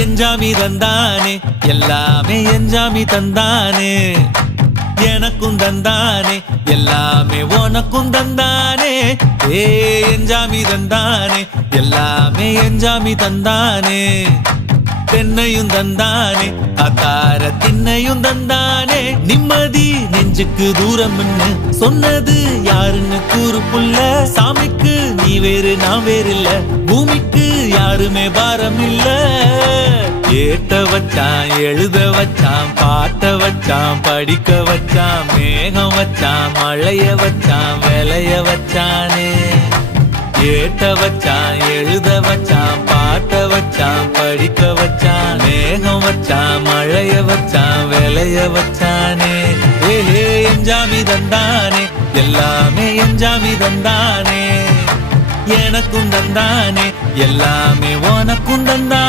எஞ்சாமி தந்தானே எல்லாமே எஞ்சாமி தந்தானே எனக்கும் தந்தானே எல்லாமே உனக்கும் தந்தானே ஏ எஞ்சாமி தந்தானே எல்லாமே எஞ்சாமி தந்தானே தென்னையும் தந்தானே அத்தார திண்ணையும் தந்தானே நிம்மதி நெஞ்சுக்கு தூரம் சொன்னது யாருன்னு கூறு புள்ள சாமிக்கு நீ வேறு நான் வேறு இல்ல பூமிக்கு யாருமே பாரம் இல்ல ஏத்த வச்சான் எழுத வச்சான் பாட்ட வச்சான் படிக்க வச்சான் மேகம் வச்சான் மழைய வச்சான் விளைய வச்சானே ஏத்த வச்சான் எழுத வச்சான் பாட்ட வச்சான் படிக்க வச்சான் மேகம் வச்சான் மழைய வச்சான் விளைய வச்சானே ஏஹே எஞ்சாமி தந்தானே எல்லாமே எஞ்சாமி தந்தானே எனக்கும் தந்தானே எல்லாமே உனக்கும் தந்தானே